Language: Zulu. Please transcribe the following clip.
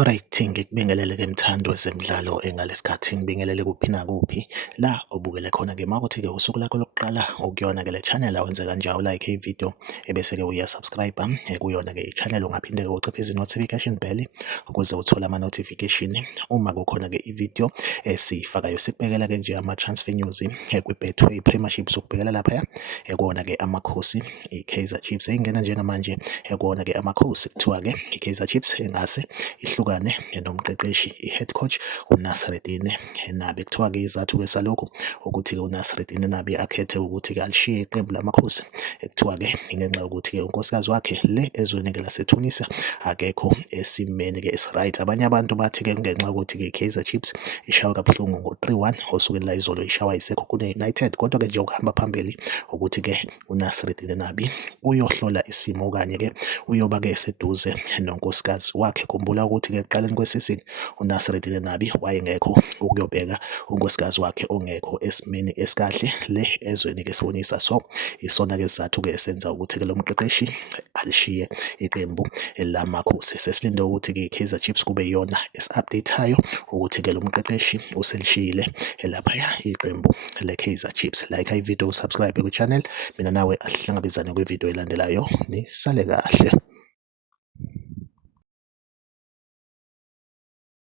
Alright, ngikubingelele-ke mthando wezemidlalo ngalesikhathi ngibingelele kuphi nakuphi la obukele khona-ke makuthi-ke usuku lakho lokuqala ukuyona-ke le channel awenze kanjalo like ividiyo ebese-ke uyasubscribe kuyona-ke i-channel ungaphinde-ke uciphe izi-notification bell ukuze uthole ama-notification uma kukhona-ke ividiyo esiyifakayo. Sikubekela-ke nje ama-transfer news kwi-Betway Premiership sokubhekela laphaya kuwona-ke amakhosi i-Kaizer Chiefs eyingena njengamanje kuwona-ke amakhosi kuthiwa-ke i-Kaizer Chiefs engase ihlukane nomqeqeshi i-head coach uNasreddine Nabi. Kuthiwa-ke izathu-ke salokhu ukuthi-ke uNasreddine Nabi akhethe ukuthi-ke alishiye iqembu lamakhosi kuthiwa-ke ngenxa yokuthi-ke unkosikazi wakhe le ezweni-ke laseTunisia akekho esimeni-ke esi-right. Abanye abantu bathi-ke kungenxa yokuthi-ke i-Kaizer Chiefs ishawe kabuhlungu ngo-3-1 osukwini la izolo ishawa yiSekhukhune United, kodwa-ke nje ukuhamba phambili ukuthi-ke uNasreddine Nabi uyohlola isimo okanye-ke uyoba-ke seduze nonkosikazi wakhe. Khumbula ukuthi-ke ekuqaleni kwesizini uNasreddine Nabi wayengekho ukuyobheka unkosikazi wakhe ongekho esimeni esikahle le ezweni-ke seTunisia. So isona-ke isizathu-ke esenza ukuthi-ke lo mqeqeshi alishiye iqembu lamakhosi. Sesilinde ukuthi-ke i-Kaizer Chiefs kube iyona esi-update-ayo ukuthi-ke lo mqeqeshi uselishiyile laphaya iqembu le-Kaizer Chiefs. Like ividiyo, usubscribe kwi-channel, mina nawe asihlangabezane kwividiyo elandelayo. Nisale kahle.